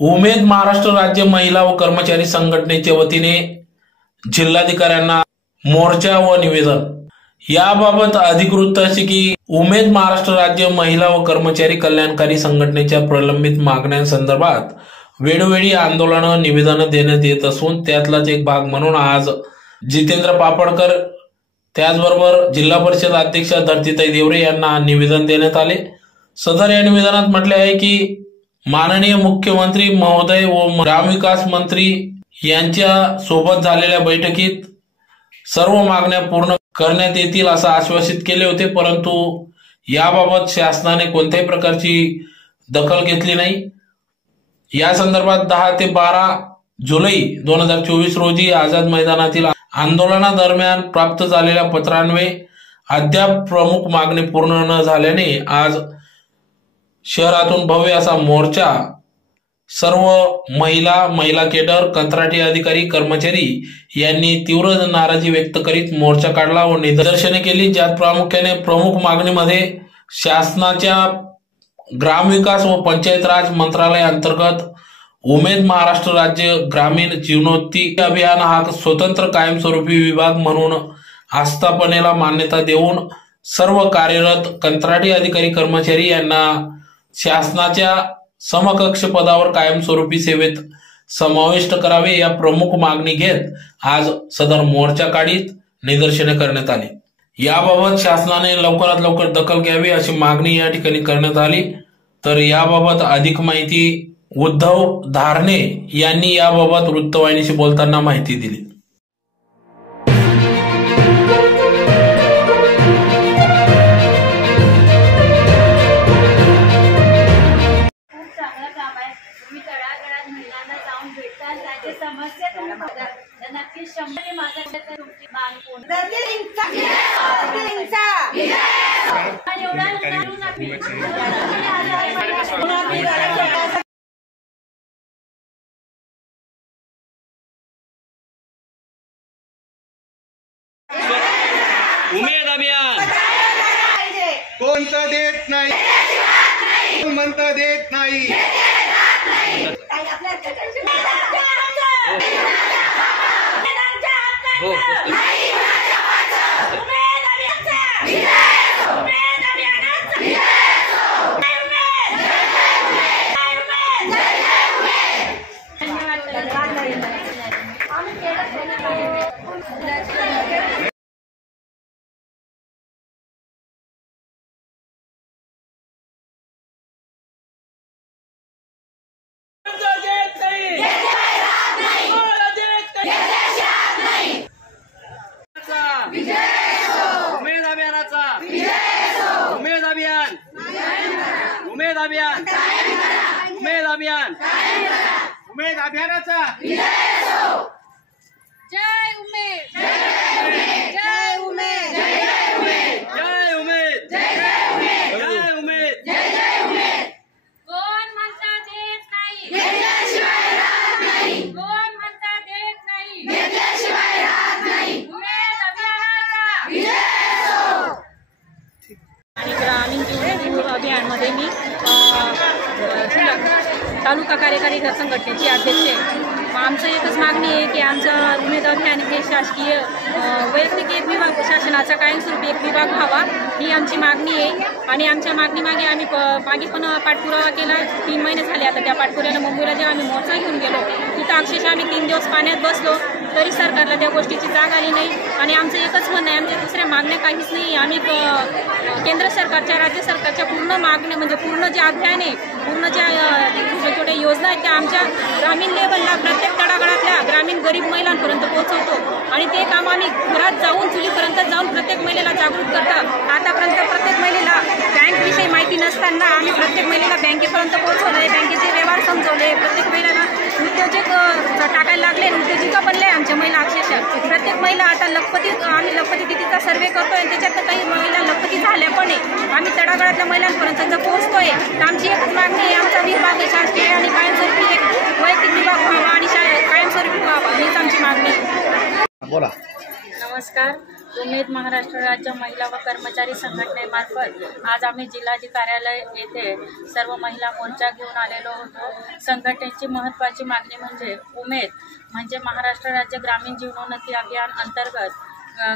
उमेद महाराष्ट्र राज्य महिला व कर्मचारी संघटनेच्या वतीने जिल्हाधिकाऱ्यांना मोर्चा व निवेदन. याबाबत अधिकृत असे की उमेद महाराष्ट्र राज्य महिला व कर्मचारी कल्याणकारी संघटनेच्या प्रलंबित मागण्यांसंदर्भात वेळोवेळी आंदोलनं निवेदनं देण्यात येत असून त्यातलाच एक भाग म्हणून आज जितेंद्र पापडकर त्याचबरोबर जिल्हा परिषद अध्यक्षा धरतीताई देवरे यांना निवेदन देण्यात आले. सदर या निवेदनात म्हटले आहे की माननीय मुख्यमंत्री महोदय व ग्रामविकास मंत्री यांच्या सोबत झालेल्या बैठकीत सर्व मागण्या पूर्ण करण्यात येतील असं आश्वासित केले होते परंतु याबाबत शासनाने कोणत्याही प्रकारची दखल घेतली नाही. या संदर्भात दहा ते बारा जुलै दोन हजार चोवीस रोजी आझाद मैदानातील आंदोलनादरम्यान प्राप्त झालेल्या पत्रान्वये अद्याप प्रमुख मागणी पूर्ण न झाल्याने आज शहरातून भव्य असा मोर्चा सर्व महिला महिला केडर कंत्राटी अधिकारी कर्मचारी यांनी तीव्र नाराजी व्यक्त करीत मोर्चा काढला व निदर्शने केली ज्यात प्रामुख्याने प्रमुख मागणीमध्ये शासनाच्या ग्रामविकास व पंचायत राज मंत्रालय अंतर्गत उमेद महाराष्ट्र राज्य ग्रामीण जीवनोत्ती अभियान हा स्वतंत्र कायमस्वरूपी विभाग म्हणून आस्थापनेला मान्यता देऊन सर्व कार्यरत कंत्राटी अधिकारी कर्मचारी यांना शासनाच्या समकक्ष पदावर कायमस्वरूपी सेवेत समाविष्ट करावे या प्रमुख मागणी घेत आज सदर मोर्चा काढीत निदर्शने करण्यात आली. याबाबत शासनाने लवकरात लवकर दखल घ्यावी अशी मागणी या ठिकाणी करण्यात आली. तर याबाबत अधिक माहिती उद्धव धारणे यांनी याबाबत वृत्तवाहिनीशी बोलताना माहिती दिली. महिलांना जाऊन भेटता त्याची समस्या तुम्ही बघा तर नक्कीच शंभर माझ्याकडे तर तुमची मागणी पूर्ण आणि एवढा करू नका. उमेद अभियान कोणतं देत नाही कोण म्हणतं देत नाही 我们点的全都 अभियानाचा. जय उमेद जय उमेद जय उमेद जय उमेद कोण म्हणता देत नाही कोण म्हणता देत नाही उमेद अभियानाचा आणि ग्रामीण जीवन अभियानमध्ये मी अ, जिल्हा तालुका कार्यकारी संघटनेची अध्यक्ष आहे. मग आमचं एकच मागणी आहे की आमचं उमेदवारी आणि हे शासकीय वैयक्तिक एक विभाग शासनाचा कायमस्वरूपी एक विभाग व्हावा ही आमची मागणी आहे. आणि आमच्या मागणीमागे आम्ही प- मागे पण पाठपुरावा केला. तीन महिने झाले आता त्या पाठपुऱ्याला मुंबईला जेव्हा आम्ही मोर्चा घेऊन गेलो तिथं अक्षरशः आम्ही तीन दिवस पाण्यात बसलो. तरी सरकारला त्या गोष्टीची जाग आली नाही. आणि आमचं एकच म्हणणं आहे आमच्या दुसऱ्या मागण्या काहीच नाही आम्ही केंद्र सरकारच्या राज्य सरकारच्या पूर्ण मागण्या म्हणजे पूर्ण जे अभियान आहे पूर्ण ज्या छोट्या छोट्या योजना आहेत त्या आमच्या ग्रामीण लेवलला प्रत्येक तळागाळातल्या ग्रामीण गरीब महिलांपर्यंत पोहोचवतो. आणि ते काम आम्ही घरात जाऊन चुलीपर्यंत जाऊन प्रत्येक महिलेला जागृत करतात. आतापर्यंत प्रत्येक महिलेला बँकविषयी माहिती नसताना आम्ही प्रत्येक महिलेला बँकेपर्यंत पोहोचवलंय. बँकेचे व्यवहार समजवले. प्रत्येक महिलेला उद्योजक टाकायला लागले. उद्योजिका बनले आमच्या महिला अक्षरशः प्रत्येक महिला आता लखपती आम्ही लखपती तिथीचा सर्वे करतोय आणि त्याच्यात काही महिला लखपती झाल्या पण आहे. आम्ही तळागाळातल्या महिलांपर्यंत जर पोहोचतोय तर आमची एकच मागणी आहे आमचा विभाग आहे शासकीय आणि कायमस्वरूपी एक वैयक्तिक विभाग व्हावा आणि शा- कायमस्वरूपी व्हावा हीच आमची मागणी आहे. बोला. नमस्कार. उमेद महाराष्ट्र राज्य महिला व कर्मचारी संघटनेमार्फत आज आम्ही जिल्हाधिकारी कार्यालय येथे सर्व महिला मोर्चा घेऊन आलेलो होतो. संघटनेची महत्त्वाची मागणी म्हणजे उमेद म्हणजे महाराष्ट्र राज्य ग्रामीण जीवनोन्नती अभियान अंतर्गत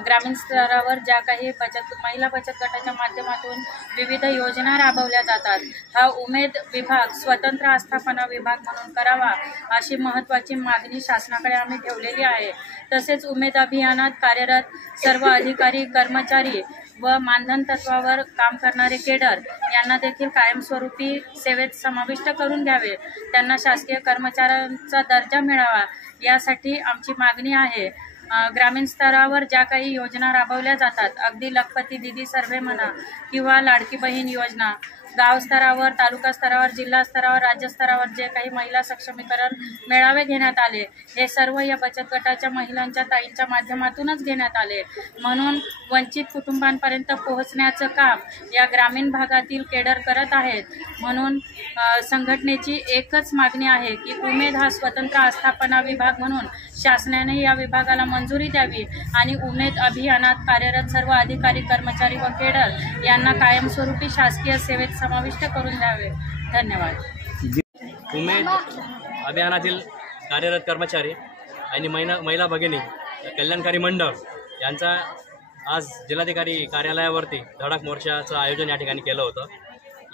ग्रामीण स्तरावर ज्या काही बचत महिला बचत गटाच्या माध्यमातून विविध योजना राबवल्या जातात. हा उमेद विभाग स्वतंत्र आस्थापना विभाग म्हणून करावा अशी महत्त्वाची मागणी शासनाकडे आम्ही ठेवलेली आहे. तसेच उमेद अभियानात कार्यरत सर्व अधिकारी कर्मचारी व मानधन तत्वावर काम करणारे केडर यांना देखील कायमस्वरूपी सेवेत समाविष्ट करून घ्यावे. त्यांना शासकीय कर्मचाऱ्यांचा दर्जा मिळावा यासाठी आमची मागणी आहे. ग्रामीण स्तरावर ज्या काही योजना राबवल्या जातात अगदी लखपती दिदी सर्वे म्हणा किंवा लाडकी बहीण योजना गावस्तरावर तालुका स्तरावर जिल्हा स्तरावर राज्यस्तरावर जे काही महिला सक्षमीकरण मेळावे घेण्यात आले हे सर्व या बचत गटाच्या महिलांच्या ताईंच्या माध्यमातूनच घेण्यात आले. म्हणून वंचित कुटुंबांपर्यंत पोहोचण्याचं काम या ग्रामीण भागातील केडर करत आहेत. म्हणून संघटनेची एकच मागणी आहे की उमेद हा स्वतंत्र आस्थापना विभाग म्हणून शासनाने या विभागाला मंजुरी द्यावी आणि उमेद अभियानात कार्यरत सर्व अधिकारी कर्मचारी व केडर यांना कायमस्वरूपी शासकीय सेवेत समाविष्ट करून द्यावे. धन्यवाद. उमेद अभियानातील कार्यरत कर्मचारी आणि महिला महिला भगिनी कल्याणकारी मंडळ यांचा आज जिल्हाधिकारी कार्यालयावरती धडक मोर्चाचं आयोजन या ठिकाणी केलं होतं.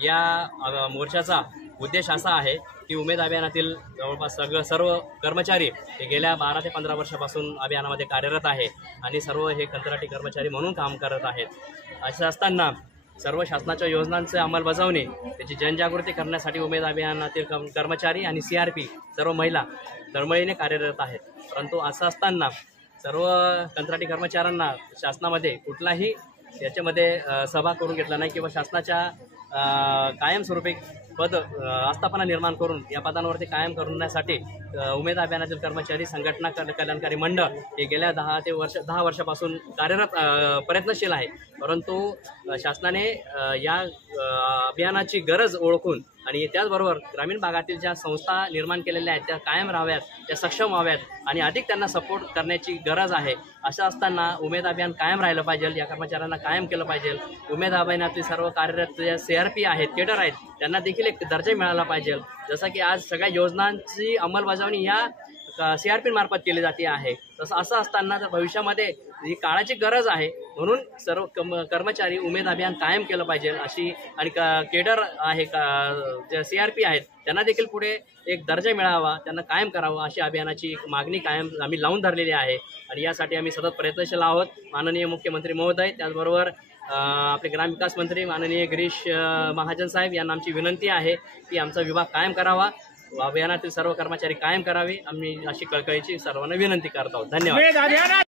या मोर्चाचा उद्देश असा आहे की उमेद अभियानातील जवळपास सगळं सर्व कर्मचारी हे गेल्या बारा ते पंधरा वर्षापासून अभियानामध्ये कार्यरत आहे आणि सर्व हे कंत्राटी कर्मचारी म्हणून काम करत आहेत. असे असताना सर्व शासनाच्या योजनांचे अंमलबजावणी त्याची जनजागृती करण्यासाठी उमेद अभियानातील कर्मचारी आणि सी आर पी सर्व महिला तळमळीने कार्यरत आहेत. परंतु असं असताना सर्व कंत्राटी कर्मचाऱ्यांना शासनामध्ये कुठलाही याच्यामध्ये अ, सहभाग करून घेतला नाही किंवा शासनाच्या कायमस्वरूपी पद आस्थापना निर्माण करून या पदांवरती कायम करण्यासाठी उमेद अभियानातील कर्मचारी संघटना कल्याणकारी मंडळ हे गेल्या दहा ते वर्ष दहा वर्षापासून कार्यरत प्रयत्नशील आहे. परंतु शासनाने या अभियानाची गरज ओळखून आणि त्याचबरोबर ग्रामीण भागातील ज्या संस्था निर्माण केलेल्या आहेत त्या कायम राहाव्यात त्या सक्षम व्हाव्यात आणि अधिक त्यांना सपोर्ट करण्याची गरज आहे असं असताना उमेद अभियान कायम राहिलं पाहिजे या कर्मचाऱ्यांना कायम केलं पाहिजे. उमेद अभियानातील सर्व कार्यरत ज्या सी आर पी आहेत केडर आहेत त्यांना देखील एक दर्जा मिळाला पाहिजे. जसं की आज सगळ्या योजनांची अंमलबजावणी या सी आर पी मार्फत केली जाते आहे. तसं असं असताना जर भविष्यामध्ये ही काळाची गरज आहे. म्हणून सर्व कम कर्मचारी उमेद अभियान कायम केलं पाहिजे अशी आणि केडर आहे का जे सी आर पी आहेत त्यांना देखील पुढे एक दर्जा मिळावा त्यांना कायम करावा अशी अभियानाची एक मागणी कायम आम्ही लावून धरलेली आहे. आणि यासाठी आम्ही सतत प्रयत्नशील आहोत. माननीय मुख्यमंत्री महोदय त्याचबरोबर आपले ग्रामविकास मंत्री माननीय गिरीश महाजन साहेब यांना आमची विनंती आहे की आमचा विभाग कायम करावा. अभियानातील सर्व कर्मचारी कायम करावे. आम्ही अशी कळकळीची सर्वांना विनंती करत आहोत. धन्यवाद.